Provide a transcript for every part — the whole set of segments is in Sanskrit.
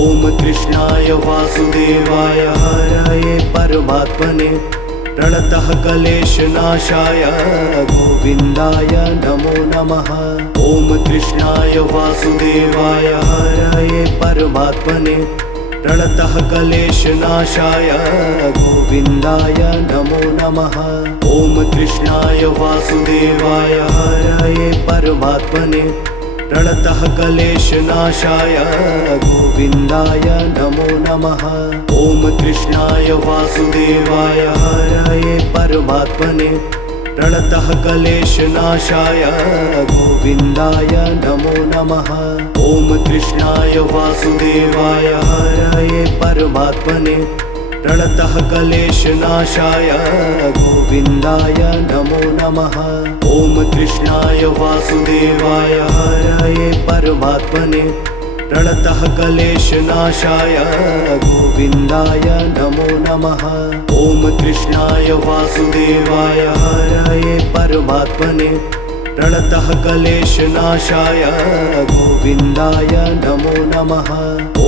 ॐ कृष्णाय वासुदेवाय हरये परमात्मने प्रणतः क्लेशनाशाय गोविन्दाय नमो नमः। ॐ कृष्णाय वासुदेवाय हरये परमात्मने प्रणतः क्लेशनाशाय गोविन्दाय नमो नमः। ॐ कृष्णाय वासुदेवाय हरये परमात्मने प्रणतः क्लेशनाशाय गोविन्दाय नमो नमः। ॐ कृष्णाय वासुदेवाय हरये परमात्मने प्रणतः क्लेशनाशाय गोविन्दाय नमो नमः। ॐ कृष्णाय वासुदेवाय हरये परमात्मने प्रणतः क्लेशनाशाय गोविन्दाय नमो नमः। ॐ कृष्णाय वासुदेवाय हरये परमात्मने प्रणतः क्लेशनाशाय गोविन्दाय नमो नमः। ॐ कृष्णाय वासुदेवाय हरये परमात्मने प्रणतः क्लेशनाशाय गोविन्दाय नमो नमः।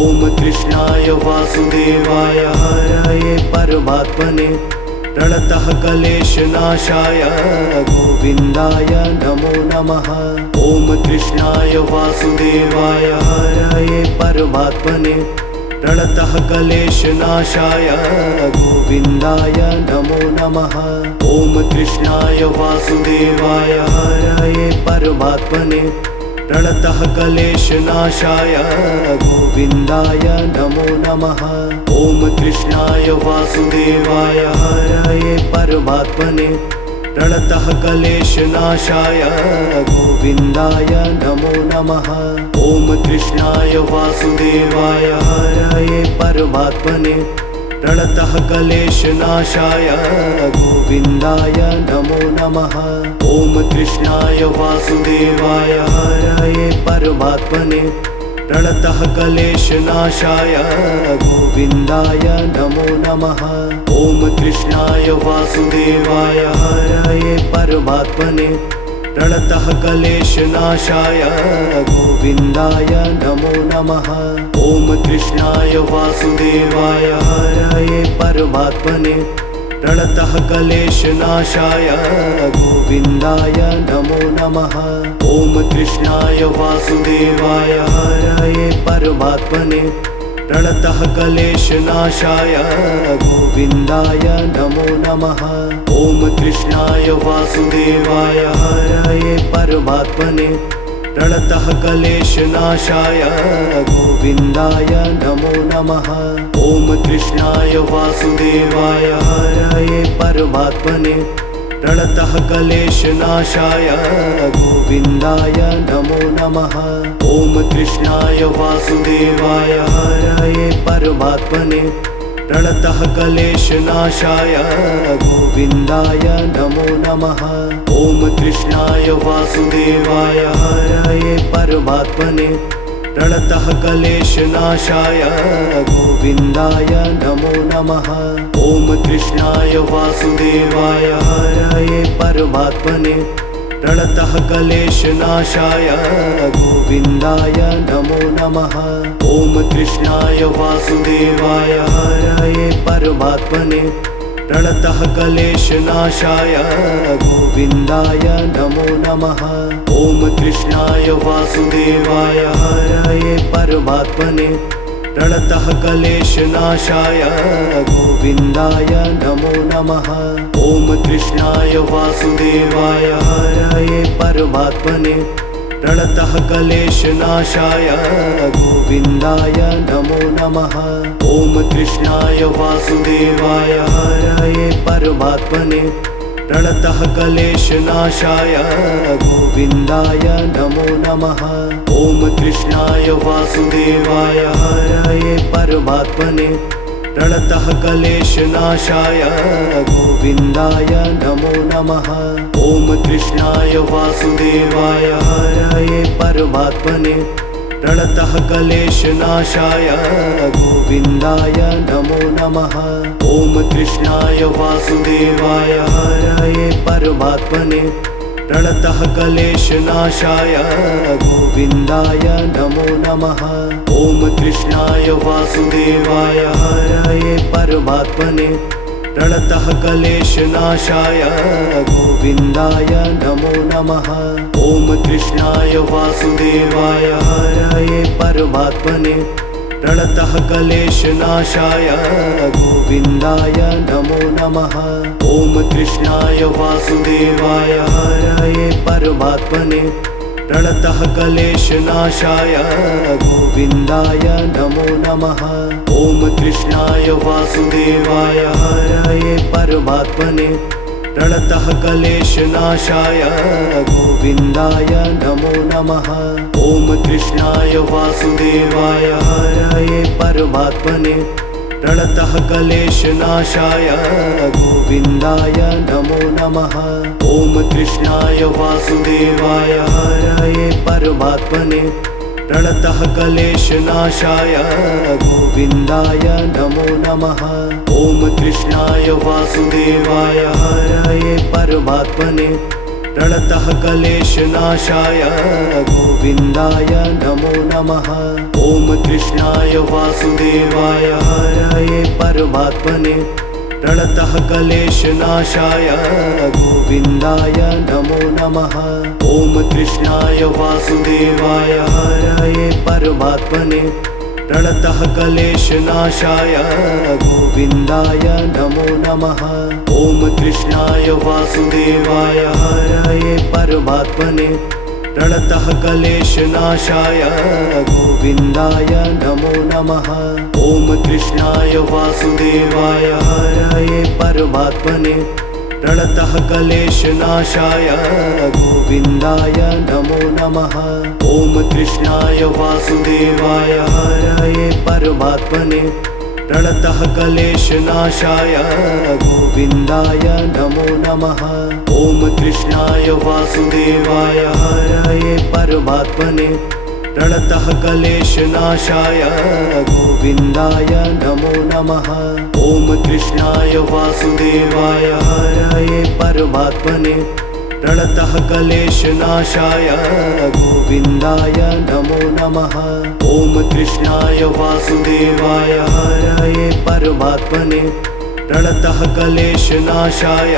ॐ कृष्णाय वासुदेवाय हरये परमात्मने प्रणतः क्लेशनाशाय गोविन्दाय नमो नमः। ॐ कृष्णाय वासुदेवाय हरये परमात्मने प्रणतः क्लेशनाशाय गोविन्दाय नमो नमः। ॐ कृष्णाय वासुदेवाय हरये परमात्मने प्रणतः क्लेशनाशाय गोविन्दाय नमो नमः। ॐ कृष्णाय वासुदेवाय हरये परमात्मने प्रणतः क्लेशनाशाय गोविन्दाय नमो नमः। ॐ कृष्णाय वासुदेवाय हरये परमात्मने प्रणतः क्लेशनाशाय गोविन्दाय नमो नमः। ॐ कृष्णाय वासुदेवाय हरये परमात्मने प्रणतः क्लेशनाशाय गोविन्दाय नमो नमः। ॐ कृष्णाय वासुदेवाय हरये परमात्मने प्रणतः क्लेशनाशाय गोविन्दाय नमो नमः। ॐ कृष्णाय वासुदेवाय हरये परमात्मने प्रणतः क्लेशनाशाय गोविन्दाय नमो नमः। ॐ कृष्णाय वासुदेवाय हरये परमात्मने प्रणतः क्लेशनाशाय गोविन्दाय नमो नमः। ॐ कृष्णाय वासुदेवाय हरये परमात्मने प्रणतः क्लेशनाशाय गोविन्दाय नमो नमः। ॐ कृष्णाय वासुदेवाय हरये परमात्मने प्रणतः क्लेशनाशाय गोविन्दाय नमो नमः। ॐ कृष्णाय वासुदेवाय हरये परमात्मने प्रणतः क्लेशनाशाय गोविन्दाय नमो नमः। ॐ कृष्णाय वासुदेवाय हरये परमात्मने प्रणतः क्लेशनाशाय गोविन्दाय नमो नमः। ॐ कृष्णाय वासुदेवाय हरये परमात्मने प्रणतः क्लेशनाशाय गोविन्दाय नमो नमः। ॐ कृष्णाय वासुदेवाय हरये परमात्मने प्रणतः क्लेशनाशाय गोविन्दाय नमो नमः। ॐ कृष्णाय वासुदेवाय हरये परमात्मने प्रणतः क्लेशनाशाय गोविन्दाय नमो नमः। ॐ कृष्णाय वासुदेवाय हरये परमात्मने प्रणतः क्लेशनाशाय गोविन्दाय नमो नमः। ॐ कृष्णाय वासुदेवाय हरये परमात्मने प्रणतः क्लेशनाशाय गोविन्दाय नमो नमः। ॐ कृष्णाय वासुदेवाय हरये परमात्मने प्रणतः क्लेशनाशाय गोविन्दाय नमो नमः। ॐ कृष्णाय वासुदेवाय हरये परमात्मने प्रणतः क्लेशनाशाय गोविन्दाय नमो नमः। ॐ कृष्णाय वासुदेवाय हरये परमात्मने प्रणतः क्लेशनाशाय गोविन्दाय नमो नमः। ॐ कृष्णाय वासुदेवाय हरये परमात्मने प्रणतः क्लेशनाशाय गोविन्दाय नमो नमः। ॐ कृष्णाय वासुदेवाय हरये परमात्मने प्रणतः क्लेशनाशाय गोविन्दाय नमो नमः। ॐ कृष्णाय वासुदेवाय हरये परमात्मने प्रणतः क्लेशनाशाय गोविन्दाय नमो नमः। ॐ कृष्णाय वासुदेवाय हरये परमात्मने प्रणतः क्लेशनाशाय गोविन्दाय नमो नमः। ॐ कृष्णाय वासुदेवाय हरये परमात्मने प्रणतः क्लेशनाशाय गोविन्दाय नमो नमः। ॐ कृष्णाय वासुदेवाय हरये परमात्मने प्रणतः क्लेशनाशाय गोविन्दाय नमो नमः। ॐ कृष्णाय वासुदेवाय हरये परमात्मने प्रणतः क्लेशनाशाय गोविन्दाय नमो नमः। ॐ कृष्णाय वासुदेवाय हरये परमात्मने प्रणतः क्लेशनाशाय गोविन्दाय नमो नमः। ॐ कृष्णाय वासुदेवाय हरये परमात्मने प्रणतः क्लेशनाशाय गोविन्दाय नमो नमः। ॐ कृष्णाय वासुदेवाय हरये परमात्मने प्रणतः क्लेशनाशाय गोविन्दाय नमो नमः। ॐ कृष्णाय वासुदेवाय हरये परमात्मने प्रणतः क्लेशनाशाय गोविन्दाय नमो नमः। ॐ कृष्णाय वासुदेवाय हरये परमात्मने प्रणतः क्लेशनाशाय गोविन्दाय नमो नमः। ॐ कृष्णाय वासुदेवाय हरये परमात्मने प्रणतः क्लेशनाशाय गोविन्दाय नमो नमः। ॐ कृष्णाय वासुदेवाय हरये परमात्मने प्रणतः क्लेशनाशाय गोविन्दाय नमो नमः। ॐ कृष्णाय वासुदेवाय हरये परमात्मने प्रणतः क्लेशनाशाय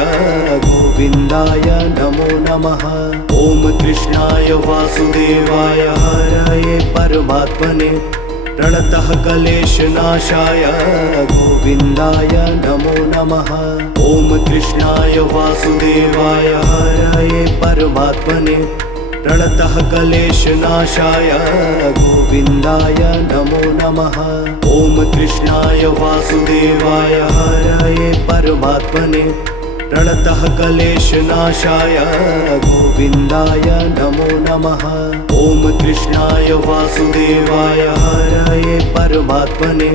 गोविन्दाय नमो नमः। ॐ कृष्णाय वासुदेवाय हरये परमात्मने प्रणतः क्लेशनाशाय गोविन्दाय नमो नमः। ॐ कृष्णाय वासुदेवाय हरये परमात्मने प्रणतः क्लेशनाशाय गोविन्दाय नमो नमः। ॐ कृष्णाय वासुदेवाय हरये परमात्मने प्रणतः क्लेशनाशाय गोविन्दाय नमो नमः। ॐ कृष्णाय वासुदेवाय हरये परमात्मने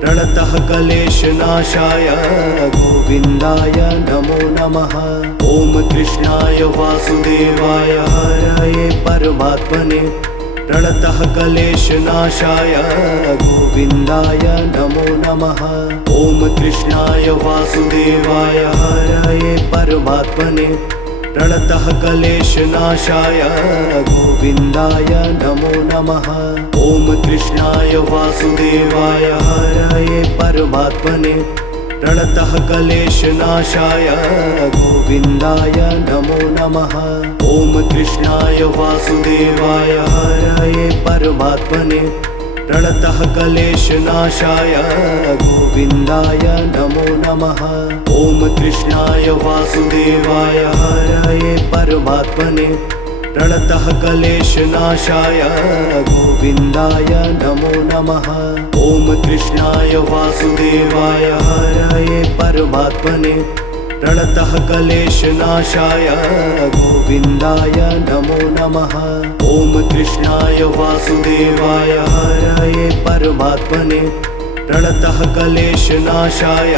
प्रणतः क्लेशनाशाय गोविन्दाय नमो नमः। ॐ कृष्णाय वासुदेवाय हरये परमात्मने प्रणतः क्लेशनाशाय गोविन्दाय नमो नमः। ॐ कृष्णाय वासुदेवाय हरये परमात्मने प्रणतः क्लेशनाशाय गोविन्दाय नमो नमः। ॐ कृष्णाय वासुदेवाय हरये परमात्मने प्रणतः क्लेशनाशाय गोविन्दाय नमो नमः। ॐ कृष्णाय वासुदेवाय हरये परमात्मने प्रणतः क्लेशनाशाय गोविन्दाय नमो नमः। ॐ कृष्णाय वासुदेवाय हरये परमात्मने प्रणतः क्लेशनाशाय गोविन्दाय नमो नमः। ॐ कृष्णाय वासुदेवाय हरये परमात्मने प्रणतः क्लेशनाशाय गोविन्दाय नमो नमः। ॐ कृष्णाय वासुदेवाय हरये परमात्मने प्रणतः क्लेशनाशाय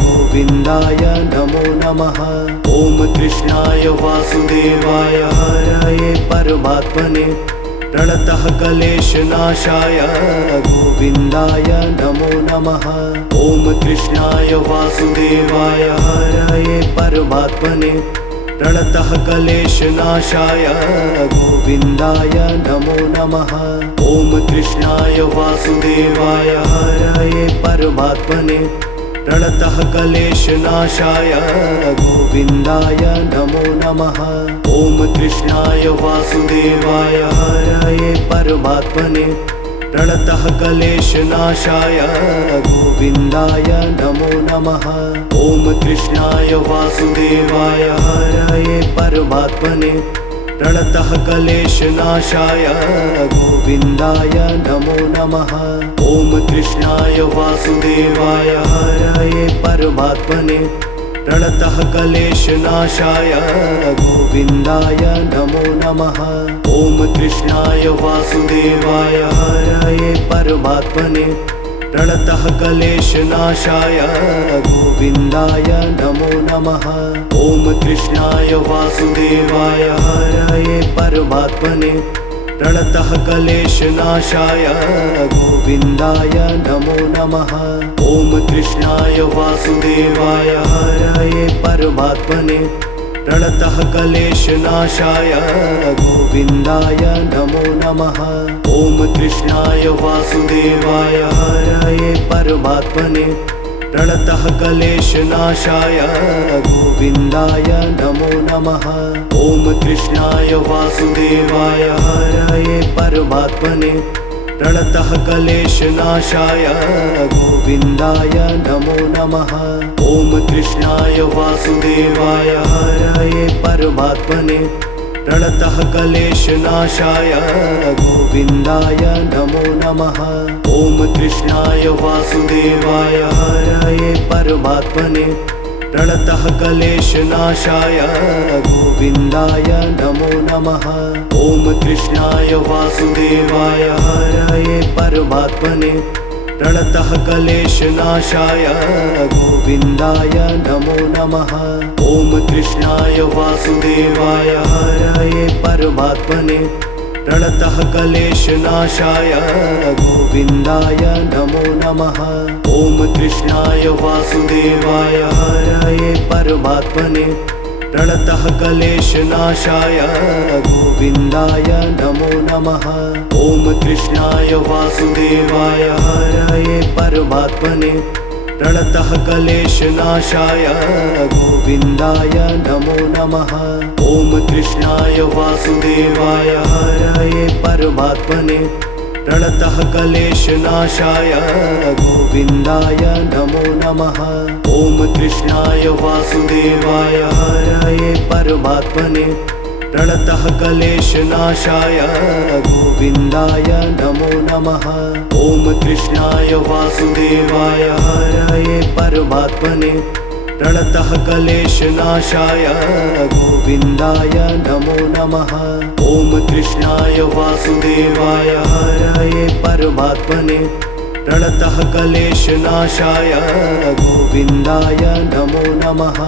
गोविन्दाय नमो नमः। ॐ कृष्णाय वासुदेवाय हरये परमात्मने प्रणतः क्लेशनाशाय गोविन्दाय नमो नमः। ॐ कृष्णाय वासुदेवाय हरये परमात्मने प्रणतः क्लेशनाशाय गोविन्दाय नमो नमः। ॐ कृष्णाय वासुदेवाय हरये परमात्मने प्रणतः क्लेशनाशाय गोविन्दाय नमो नमः। ॐ कृष्णाय वासुदेवाय हरये परमात्मने प्रणतः क्लेशनाशाय गोविन्दाय नमो नमः। ॐ कृष्णाय वासुदेवाय हरये परमात्मने प्रणतः क्लेशनाशाय गोविन्दाय नमो नमः। ॐ कृष्णाय वासुदेवाय हरये परमात्मने प्रणतः क्लेशनाशाय गोविन्दाय नमो नमः। ॐ कृष्णाय वासुदेवाय हरये परमात्मने प्रणतः क्लेशनाशाय गोविन्दाय नमो नमः। ॐ कृष्णाय वासुदेवाय हरये परमात्मने प्रणतः क्लेशनाशाय गोविन्दाय नमो नमः। ॐ कृष्णाय वासुदेवाय हरये परमात्मने प्रणतः क्लेशनाशाय गोविन्दाय नमो नमः। ॐ कृष्णाय वासुदेवाय हरये परमात्मने प्रणतः क्लेशनाशाय गोविन्दाय नमो नमः। ॐ कृष्णाय वासुदेवाय हरये परमात्मने प्रणतः क्लेशनाशाय गोविन्दाय नमो नमः। ॐ कृष्णाय वासुदेवाय हरये परमात्मने प्रणतः क्लेशनाशाय गोविन्दाय नमो नमः। ॐ कृष्णाय वासुदेवाय हरये परमात्मने प्रणतः क्लेशनाशाय गोविन्दाय नमो नमः। ॐ कृष्णाय वासुदेवाय हरये परमात्मने प्रणतः क्लेशनाशाय गोविन्दाय नमो नमः। ॐ कृष्णाय वासुदेवाय हरये परमात्मने प्रणतः क्लेशनाशाय गोविन्दाय नमो नमः। ॐ कृष्णाय वासुदेवाय हरये परमात्मने प्रणतः क्लेशनाशाय गोविन्दाय नमो नमः। ॐ कृष्णाय वासुदेवाय हरये परमात्मने प्रणतः क्लेशनाशाय गोविन्दाय नमो नमः। ॐ कृष्णाय वासुदेवाय हरये परमात्मने प्रणतः क्लेशनाशाय गोविन्दाय नमो नमः। ॐ कृष्णाय वासुदेवाय हरये परमात्मने प्रणतः क्लेशनाशाय गोविन्दाय नमो नमः। ॐ कृष्णाय वासुदेवाय हरये परमात्मने प्रणतः क्लेशनाशाय गोविन्दाय नमो नमः। ॐ कृष्णाय वासुदेवाय हरये परमात्मने प्रणतः क्लेशनाशाय गोविन्दाय नमो नमः।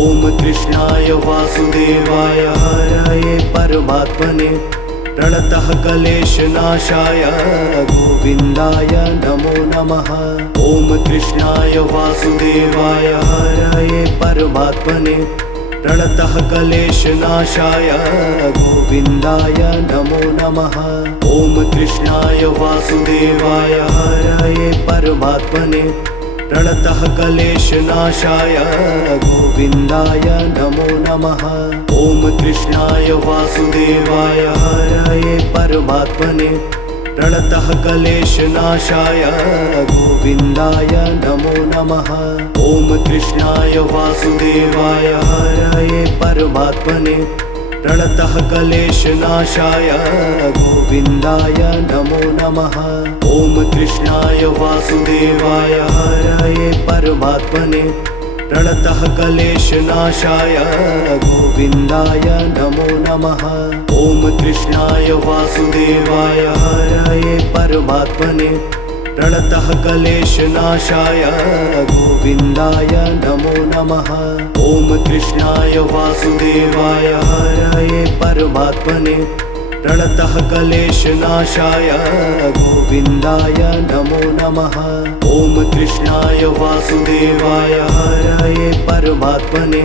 ॐ कृष्णाय वासुदेवाय हरये परमात्मने प्रणतः क्लेशनाशाय गोविन्दाय नमो नमः। ॐ कृष्णाय वासुदेवाय हरये परमात्मने प्रणतः क्लेशनाशाय गोविन्दाय नमो नमः। ॐ कृष्णाय वासुदेवाय हरये परमात्मने प्रणतः क्लेशनाशाय गोविन्दाय नमो नमः। ॐ कृष्णाय वासुदेवाय हरये परमात्मने प्रणतः क्लेशनाशाय गोविन्दाय नमो नमः। ॐ कृष्णाय वासुदेवाय हरये परमात्मने प्रणतः क्लेशनाशाय गोविन्दाय नमो नमः। ॐ कृष्णाय वासुदेवाय हरये परमात्मने प्रणतः क्लेशनाशाय गोविन्दाय नमो नमः। ॐ कृष्णाय वासुदेवाय हरये परमात्मने प्रणतः क्लेशनाशाय गोविन्दाय नमो नमः। ॐ कृष्णाय वासुदेवाय हरये परमात्मने प्रणतः क्लेशनाशाय गोविन्दाय नमो नमः। ॐ कृष्णाय वासुदेवाय हरये परमात्मने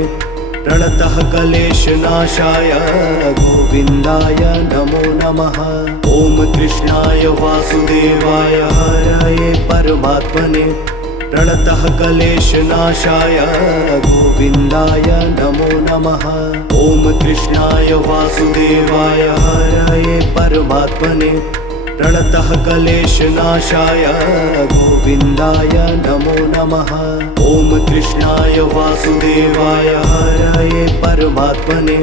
प्रणतः क्लेशनाशाय गोविन्दाय नमो नमः। ॐ कृष्णाय वासुदेवाय हरये परमात्मने प्रणतः क्लेशनाशाय गोविन्दाय नमो नमः। ॐ कृष्णाय वासुदेवाय हरये परमात्मने प्रणतः क्लेशनाशाय गोविन्दाय नमो नमः। ॐ कृष्णाय वासुदेवाय हरये परमात्मने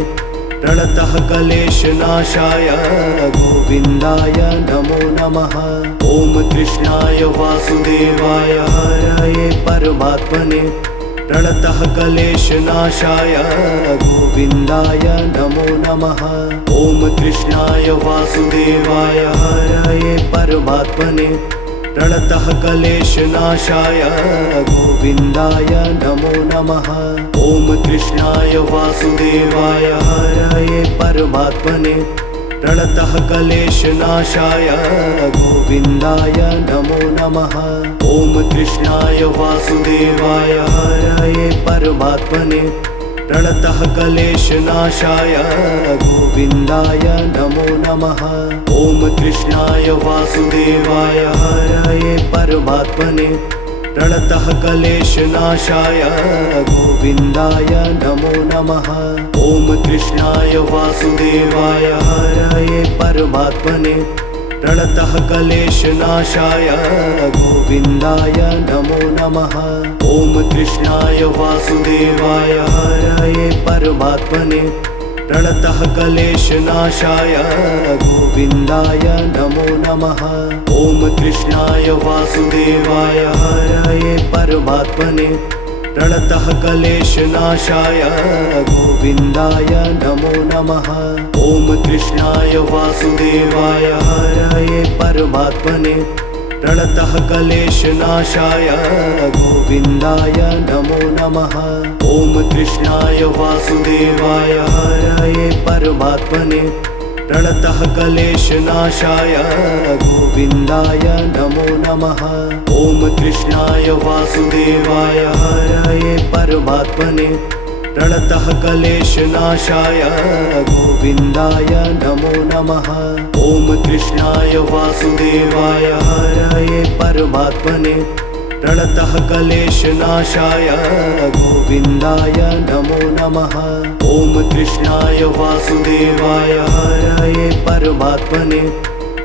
प्रणतः क्लेशनाशाय गोविन्दाय नमो नमः। ॐ कृष्णाय वासुदेवाय हरये परमात्मने प्रणतः क्लेशनाशाय गोविन्दाय नमो नमः। ॐ कृष्णाय वासुदेवाय हरये परमात्मने प्रणतः क्लेशनाशाय गोविन्दाय नमो नमः। ॐ कृष्णाय वासुदेवाय हरये परमात्मने प्रणतः क्लेशनाशाय गोविन्दाय नमो नमः। ॐ कृष्णाय वासुदेवाय हरये परमात्मने प्रणतः क्लेशनाशाय गोविन्दाय नमो नमः। ॐ कृष्णाय वासुदेवाय हरये परमात्मने प्रणतः क्लेशनाशाय गोविन्दाय नमो नमः। ॐ कृष्णाय वासुदेवाय हरये परमात्मने प्रणतः क्लेशनाशाय गोविन्दाय नमो नमः। ॐ कृष्णाय वासुदेवाय हरये परमात्मने प्रणतः क्लेशनाशाय गोविन्दाय नमो नमः। ॐ कृष्णाय वासुदेवाय हरये परमात्मने प्रणतः क्लेशनाशाय गोविन्दाय नमो नमः। ॐ कृष्णाय वासुदेवाय हरये परमात्मने प्रणतः क्लेशनाशाय गोविन्दाय नमो नमः। ॐ कृष्णाय वासुदेवाय हरये परमात्मने प्रणतः क्लेशनाशाय गोविन्दाय नमो नमः। ॐ कृष्णाय वासुदेवाय हरये परमात्मने प्रणतः क्लेशनाशाय गोविन्दाय नमो नमः। ॐ कृष्णाय वासुदेवाय हरये परमात्मने प्रणतः क्लेशनाशाय गोविन्दाय नमो नमः। ॐ कृष्णाय वासुदेवाय हरये परमात्मने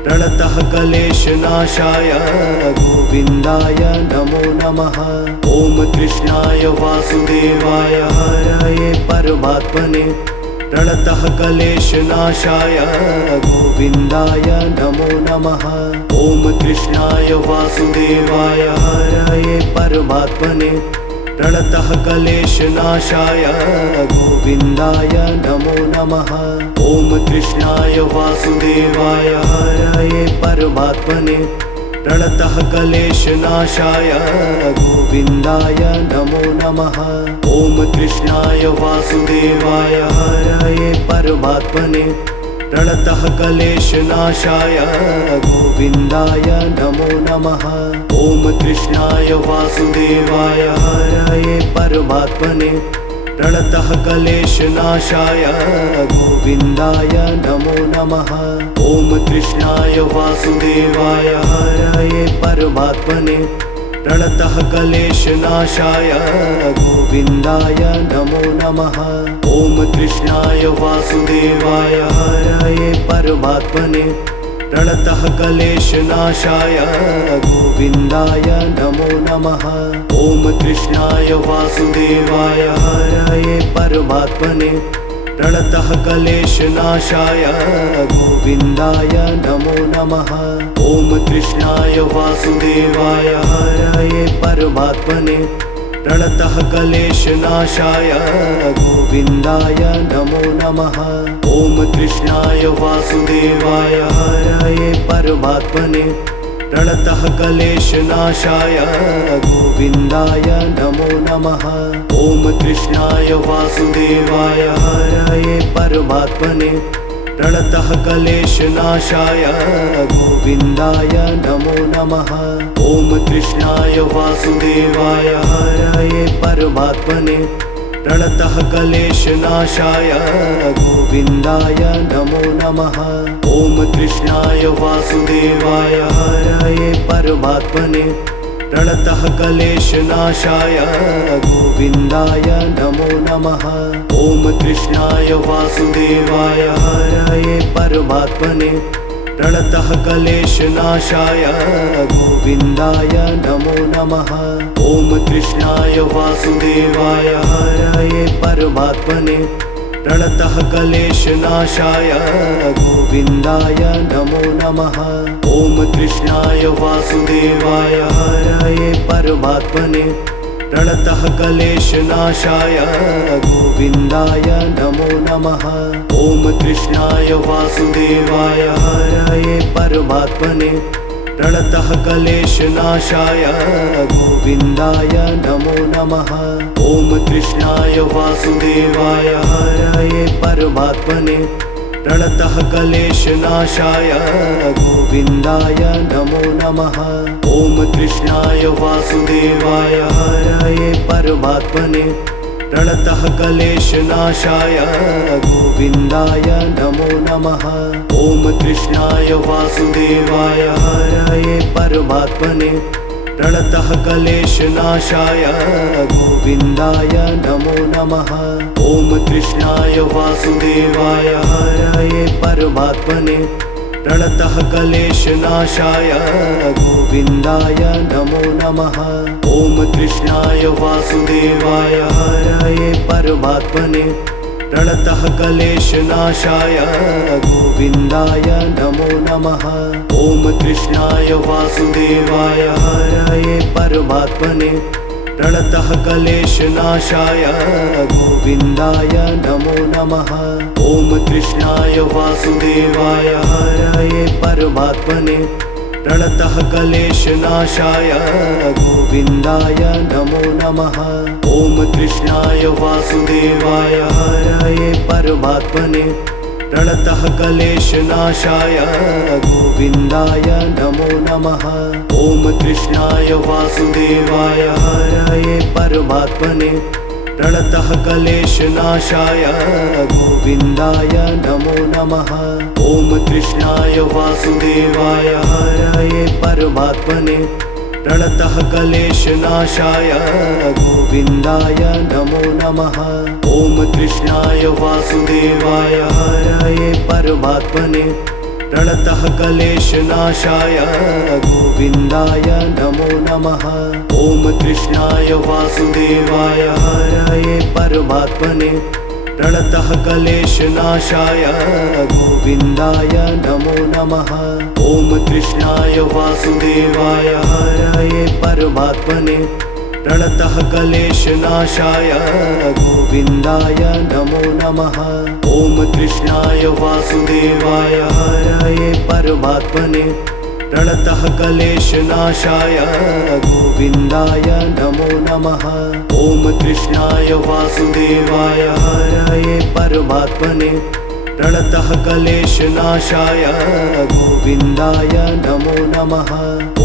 प्रणतः क्लेशनाशाय गोविन्दाय नमो नमः। ॐ कृष्णाय वासुदेवाय हरये परमात्मने प्रणतः क्लेशनाशाय गोविन्दाय नमो नमः। ॐ कृष्णाय वासुदेवाय हरये परमात्मने प्रणतः क्लेशनाशाय गोविन्दाय नमो नमः। ॐ कृष्णाय वासुदेवाय हरये परमात्मने प्रणतः क्लेशनाशाय गोविन्दाय नमो नमः। ॐ कृष्णाय वासुदेवाय हरये परमात्मने प्रणतः क्लेशनाशाय गोविन्दाय नमो नमः। ॐ कृष्णाय वासुदेवाय हरये परमात्मने प्रणतः क्लेशनाशाय गोविन्दाय नमो नमः। ॐ कृष्णाय वासुदेवाय हरये परमात्मने प्रणतः क्लेशनाशाय गोविन्दाय नमो नमः। ॐ कृष्णाय वासुदेवाय हरये परमात्मने प्रणतः क्लेशनाशाय गोविन्दाय नमो नमः। ॐ कृष्णाय वासुदेवाय हरये परमात्मने प्रणतः क्लेशनाशाय गोविन्दाय नमो नमः। ॐ कृष्णाय वासुदेवाय हरये परमात्मने प्रणतः क्लेशनाशाय गोविन्दाय नमो नमः। ॐ कृष्णाय वासुदेवाय हरये परमात्मने प्रणतः क्लेशनाशाय गोविन्दाय नमो नमः। ॐ कृष्णाय वासुदेवाय हरये परमात्मने प्रणतः क्लेशनाशाय गोविन्दाय नमो नमः। ॐ कृष्णाय वासुदेवाय हरये परमात्मने प्रणतः क्लेशनाशाय गोविन्दाय नमो नमः। ॐ कृष्णाय वासुदेवाय हरये परमात्मने प्रणतः क्लेशनाशाय गोविन्दाय नमो नमः। ॐ कृष्णाय वासुदेवाय हरये परमात्मने प्रणतः क्लेशनाशाय गोविन्दाय नमो नमः। ॐ कृष्णाय वासुदेवाय हरये परमात्मने प्रणतः क्लेशनाशाय गोविन्दाय नमो नमः। ॐ कृष्णाय वासुदेवाय हरये परमात्मने प्रणतः क्लेशनाशाय गोविन्दाय नमो नमः। ॐ कृष्णाय वासुदेवाय हरये परमात्मने प्रणतः क्लेशनाशाय गोविन्दाय नमो नमः। ॐ कृष्णाय वासुदेवाय हरये परमात्मने प्रणतः क्लेशनाशाय गोविन्दाय नमो नमः। ॐ कृष्णाय वासुदेवाय हरये परमात्मने प्रणतः क्लेशनाशाय गोविन्दाय नमो नमः। ॐ कृष्णाय वासुदेवाय हरये परमात्मने प्रणतः क्लेशनाशाय गोविन्दाय नमो नमः। ॐ कृष्णाय वासुदेवाय हरये परमात्मने प्रणतः क्लेशनाशाय गोविन्दाय नमो नमः। ॐ कृष्णाय वासुदेवाय हरये परमात्मने प्रणतः क्लेशनाशाय गोविन्दाय नमो नमः। ॐ कृष्णाय वासुदेवाय हरये परमात्मने प्रणतः क्लेशनाशाय गोविन्दाय नमो नमः। ॐ कृष्णाय वासुदेवाय हरये परमात्मने प्रणतः क्लेशनाशाय गोविन्दाय नमो नमः। ॐ कृष्णाय वासुदेवाय हरये परमात्मने प्रणतः क्लेशनाशाय गोविन्दाय नमो नमः। ॐ कृष्णाय वासुदेवाय हरये परमात्मने प्रणतः क्लेशनाशाय गोविन्दाय नमो नमः। ॐ कृष्णाय वासुदेवाय हरये परमात्मने प्रणतः क्लेशनाशाय गोविन्दाय नमो नमः। ॐ कृष्णाय वासुदेवाय हरये परमात्मने प्रणतः क्लेशनाशाय गोविन्दाय नमो नमः। ॐ कृष्णाय वासुदेवाय हरये परमात्मने प्रणतः क्लेशनाशाय गोविन्दाय नमो नमः। ॐ कृष्णाय वासुदेवाय हरये परमात्मने प्रणतः क्लेशनाशाय गोविन्दाय नमो नमः। ॐ कृष्णाय वासुदेवाय हरये परमात्मने प्रणतः क्लेशनाशाय गोविन्दाय नमो नमः। ॐ कृष्णाय वासुदेवाय हरये परमात्मने प्रणतः क्लेशनाशाय गोविन्दाय नमो नमः।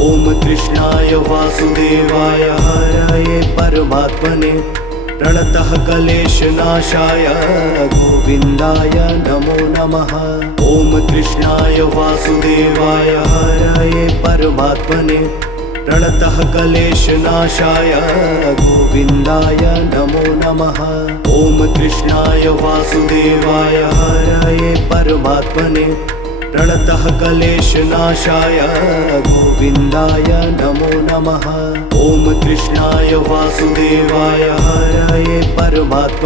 ॐ कृष्णाय वासुदेवाय हरये परमात्मने प्रणतः क्लेशनाशाय गोविन्दाय नमो नमः। ॐ कृष्णाय वासुदेवाय हरये परमात्मने प्रणतः क्लेशनाशाय गोविन्दाय नमो नमः। ॐ कृष्णाय वासुदेवाय हरये परमात्मने प्रणतः क्लेशनाशाय गोविन्दाय नमो नमः। ॐ कृष्णाय वासुदेवाय हरये परमात्मने